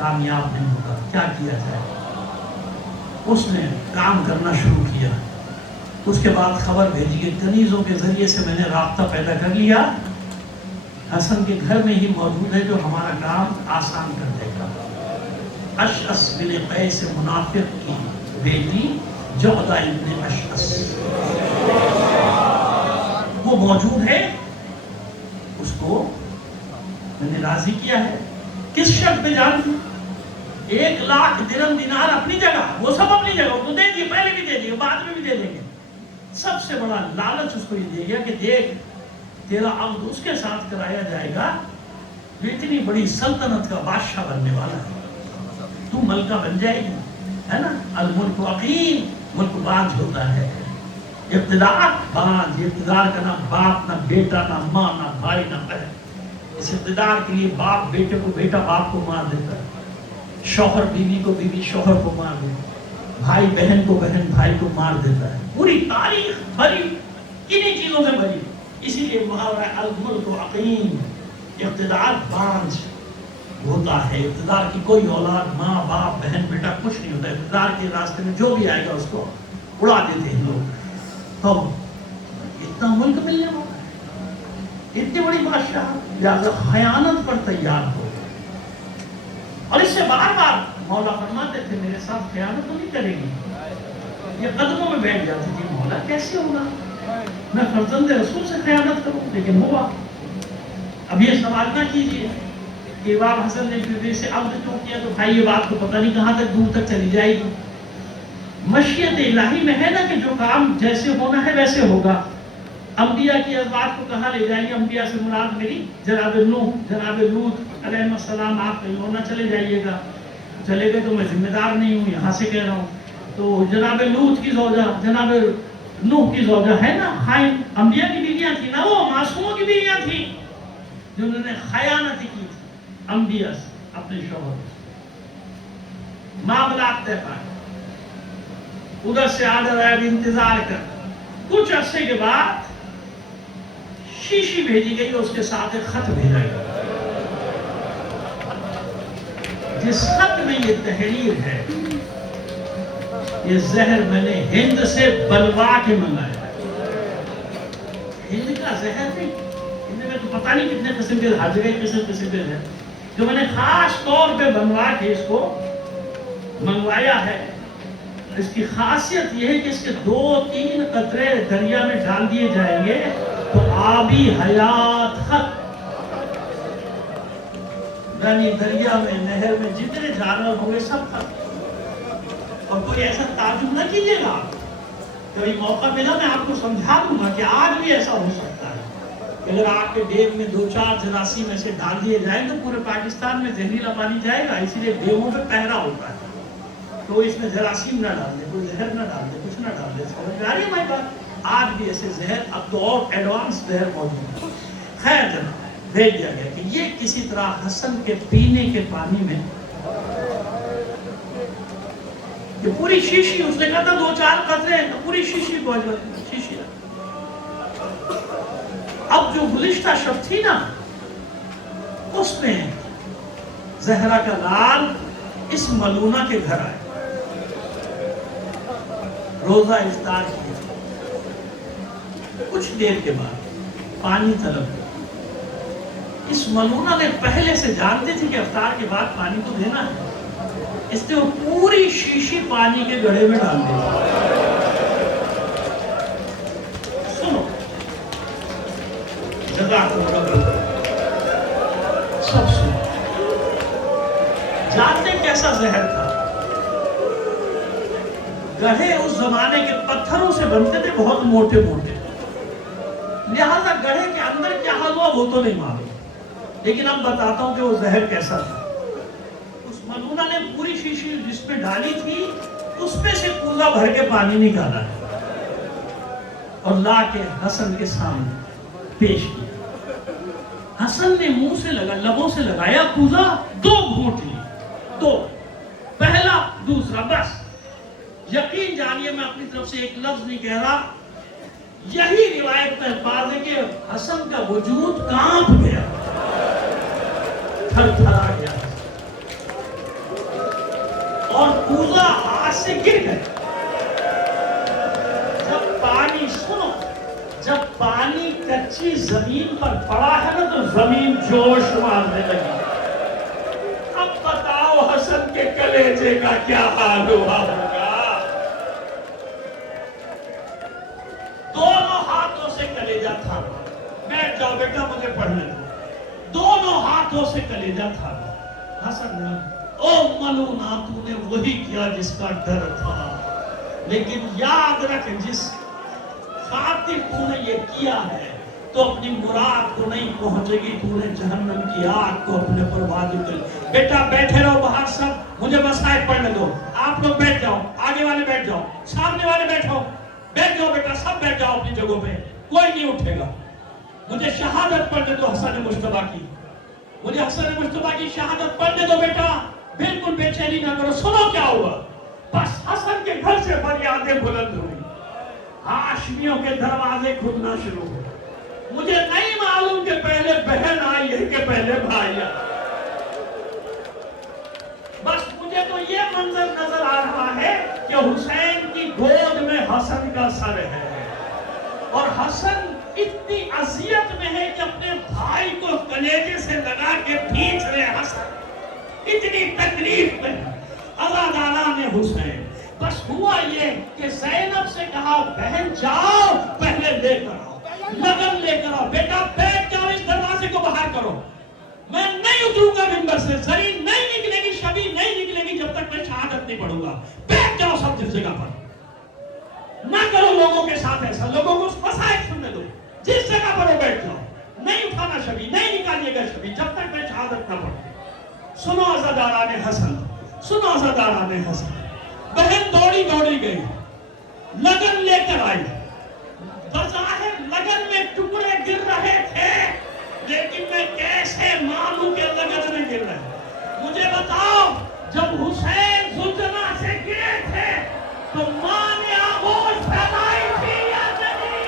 کامیاب نہیں ہوگا، کیا کیا جائے؟ اس نے کام کرنا شروع کیا۔ اس کے بعد خبر بھیجی کہ کنیزوں کے ذریعے سے میں نے رابطہ پیدا کر لیا، حسن کے گھر میں ہی موجود ہے جو ہمارا کام آسان کر دے گا۔ اشعث بن قیس منافق کی بیٹی جعدہ ابن اشعث وہ موجود ہے، اس کو میں نے راضی کیا ہے۔ کس شرط پہ جانتی؟ 1,00,000 درہم دینار اپنی جگہ، وہ سب اپنی جگہ، وہ تو دے دیے، پہلے بھی دے دیے، بعد میں بھی دے دیں گے۔ سب سے بڑا لالچ اس کو یہ دے گیا کہ دیکھ تیرا عقد اس کے ساتھ کرایا جائے گا جو اتنی بڑی سلطنت کا بادشاہ بننے والا ہے، تو ملکہ بن جائے گی، ہے نا؟ الملک عقیم، ملک بانجھ ہوتا ہے، اقتدار بانجھ، اقتدار کا نہ باپ نہ بیٹا نہ ماں نہ بھائی نہ بہن۔ اس اقتدار کے لیے باپ بیٹے کو، بیٹا باپ کو مار دیتا ہے، شوہر بیوی کو، بیوی شوہر کو مار دیتا ہے، بھائی بہن کو، بہن بھائی کو مار دیتا ہے۔ پوری تاریخ بھری انہی چیزوں سے بھری، اسی لیے محاورہ الملک عقیم، اقتدار بانجھ ہوتا ہے۔ اقتدار کی کوئی اولاد، ماں باپ بہن بیٹا کچھ نہیں ہوتا، اقتدار کے راستے میں جو بھی آئے گا اس کو اڑا دیتے ہیں لوگ۔ تو اتنا ملک ملنے والا ہے، اتنی بڑی بادشاہ، لہذا خیانت پر تیار ہو۔ اور اس سے بار بار مولا فرماتے تھے میرے ساتھ خیانت تو نہیں کرے گی۔ یہ قدموں میں بیٹھ جاتی تھی، مولا کیسے ہوگا میں فرزند رسول سے خیانت کروں؟ لیکن ہوا۔ اب یہ سوال نہ کیجئے کہ امام حسن نے بیوی سے عقد کیوں کیا، تو بھائی یہ بات تو پتہ نہیں کہاں تک دور تک چلی جائے گی۔ مشیت الہی میں ہے نا کہ جو کام جیسے ہونا ہے ویسے ہوگا۔ انبیاء کی ازواج کو کہاں لے جائیں گے؟ انبیاء سے مراد میری جناب نوح، جناب لوط علیہ السلام، آپ کہیں اور نہ چلے جائیے گا، چلے گئے تو میں ذمہ دار نہیں ہوں، یہاں سے کہہ رہا ہوں۔ تو جناب لوط کی زوجہ، جناب نوح کی زوجہ ہے نا خائن، انبیاء کی بیویاں تھیں نا، وہ معصوموں کی بیویاں تھیں جنہوں نے خیانت کی تھی انبیاء سے، اپنے شوہر سے۔ معاملات طے پائے، ادھر سے آڈر آیا، انتظار کر۔ کچھ عرصے کے بعد شیشی بھیجی گئی، اس کے ساتھ ایک خط بھیجا گیا، جس خط میں یہ تحریر ہے، یہ زہر میں نے ہند سے بلوا کے منگایا۔ ہند کا زہر نہیں، ہند میں تو پتہ نہیں کتنے قسم کے، ہر جگہ قسم کے ہیں، جو میں نے خاص طور پہ بنوا کے اس کو منگوایا ہے۔ اس کی خاصیت یہ ہے کہ اس کے 2-3 قطرے دریا میں ڈال دیے جائیں گے تو آبی حیات خط، یعنی دریا میں، نہر میں جتنے جانور ہوں گے سب ختم۔ اور کوئی ایسا تعجب نہ کیجیے گا، کبھی موقع ملا میں آپ کو سمجھا دوں گا کہ آج بھی ایسا ہو سکتا ہے کہ اگر آپ کے ڈیم میں 2-4 جراثیم ایسے ڈال دیے جائیں تو پورے پاکستان میں زہریلا پانی جائے گا۔ اسی لیے ڈیموں پہ پہرا ہوتا ہے، تو اس میں جراثیم نہ ڈال دے، کوئی زہر نہ ڈال دے، کچھ نہ ڈال دے۔ سمجھ آ رہی ہے ہماری بات؟ آج بھی ایسے زہر، اب تو اور ایڈوانس زہر موجود ہے۔ خیر جناب، بھیج دیا گیا کہ یہ کسی طرح حسن کے پینے کے پانی میں، یہ پوری شیشی، اس نے کہا تھا 2-4 قطرے، تو پوری شیشی شیشی رکھ۔ اب جو گزشتہ شب تھی نا، اس میں زہرا کا لال اس ملونہ کے گھر آئے، روزہ افطار کیا، کچھ دیر کے بعد پانی طلب کیا۔ اس ملونہ نے پہلے سے جانتے تھے کہ افطار کے بعد پانی تو دینا ہے، اس نے وہ پوری شیشی پانی کے گڑھے میں ڈال دی۔ سنو، جزاک اللہ، سب سنو، جانتے کیسا زہر تھا؟ گڑھے اس زمانے کے پتھروں سے بنتے تھے، بہت موٹے موٹے، لہذا گڑھے کے اندر کیا حال ہوا وہ تو نہیں معلوم، لیکن اب بتاتا ہوں کہ وہ زہر کیسا تھا۔ اس ملونہ نے پوری شیشی جس میں ڈالی تھی اس میں سے کوزہ بھر کے پانی نکالا ہے اور لا کے حسن کے سامنے پیش کیا۔ حسن نے منہ سے لگا، لبوں سے لگایا کوزہ، 2 گھونٹ لی، 2، پہلا دوسرا، بس۔ یقین جانیے میں اپنی طرف سے ایک لفظ نہیں کہہ رہا، یہی روایت میں الفاظ ہے کہ حسن کا وجود کانپ گیا، تھر تھرا گیا۔ اور کوزہ ہاتھ سے گر گئے. جب پانی سنو جب پانی کچی زمین پر پڑا ہے نا تو زمین جوش مارنے لگی. اب بتاؤ حسن کے کلیجے کا کیا حال ہوا ہوگا. دونوں ہاتھوں سے کلیجہ تھا. بیٹھ جاؤ بیٹا مجھے پڑھنے دو. دونوں ہاتھوں سے کلیجہ تھا. حسن نے او ملونا تو نے وہی کیا جس کا ڈر تھا، لیکن یاد رکھ جس خاطر تو نے یہ کیا ہے تو اپنی مراد کو نہیں پہنچے گی. تو نے جہنم کی آگ کو اپنے پر وادی کر. بیٹا بیٹھے رہو باہر سب، مجھے بس آیت پڑھنے دو. آپ لوگ بیٹھ جاؤ، آگے والے بیٹھ جاؤ، سامنے والے بیٹھو. بیٹھ جاؤ بیٹا، سب بیٹھ جاؤ اپنی جگہوں پہ، کوئی نہیں اٹھے گا. مجھے شہادت پڑھنے دو حسن مجتبیٰ کی. مجھے حسن مجتبیٰ کی شہادت پڑھنے دو بیٹا. بالکل بے چینی نہ کرو. سنو کیا ہوا. بس حسن کے گھر سے فریادیں بلند ہوئی، ہاشمیوں کے دروازے کھلنا شروع ہوئے. مجھے نہیں معلوم کہ پہلے بہن آئی ہے کہ پہلے بھائی آئی. بس مجھے تو یہ منظر نظر آ رہا ہے کہ حسین کی گود میں حسن کا سر ہے اور حسن اتنی اذیت میں ہے کہ اپنے بھائی کو کلیجے سے لگا کے کھینچ رہے. حسن اتنی تکلیف میں. عزادارہ نے حسین بس ہوا یہ کہ زینب سے کہا بہن جاؤ پہلے لے کر آؤ، لگن لے کر آؤ. بیٹا بیٹھ جاؤ، اس دروازے کو باہر کرو. میں نہیں اتروں گا منبر سے، زرین نہیں نکلے گی، شبی نہیں نکلے گی جب تک میں شہادت نہیں پڑھوں گا. بیٹھ جاؤ سب جس جگہ پر. نہ کرو لوگوں کے ساتھ ایسا، لوگوں کو مسائل سننے دو. جس جگہ پر وہ بیٹھ جاؤ. نہیں اٹھانا شبی، نہیں نکالیے گا شبی جب تک میں شہادت نہ پڑھوں. سنو عزاداران حسن، سنو عزاداران حسن. بہن دوڑی دوڑی گئی، لگن لے کر آئی. بظاہر لگن میں ٹکڑے گر رہے تھے، لیکن میں کیسے مانوں کہ لگن میں گر رہے. مجھے بتاؤ جب حسین زلجنا سے گرے تھے تو ماں نے آغوش پھیلائی تھی یا نہیں؟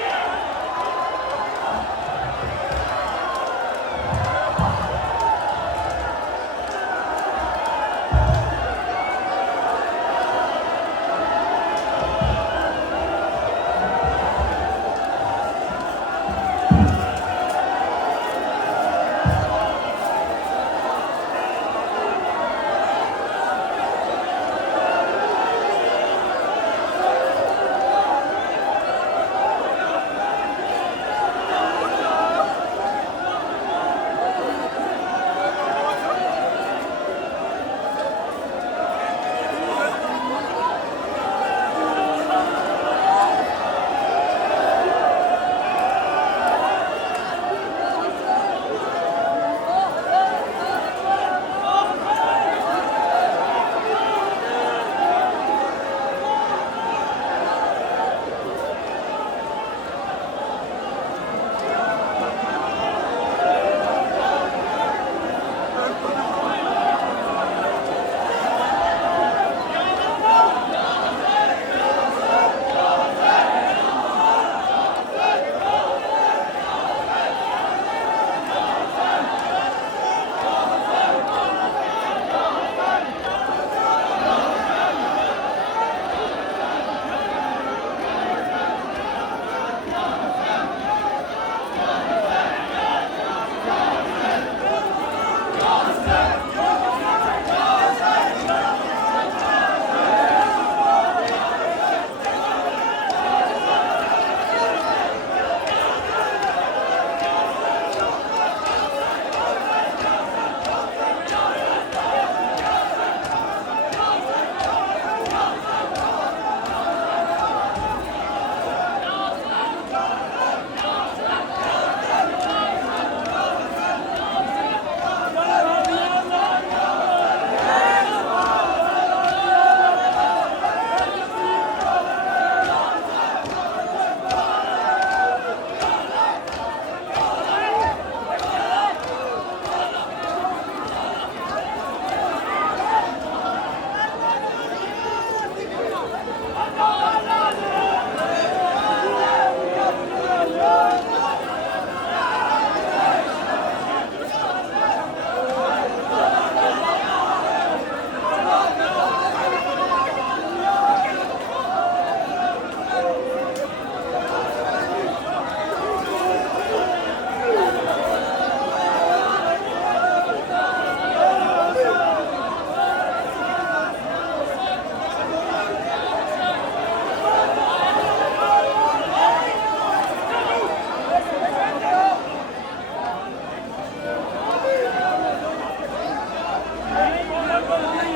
اکبر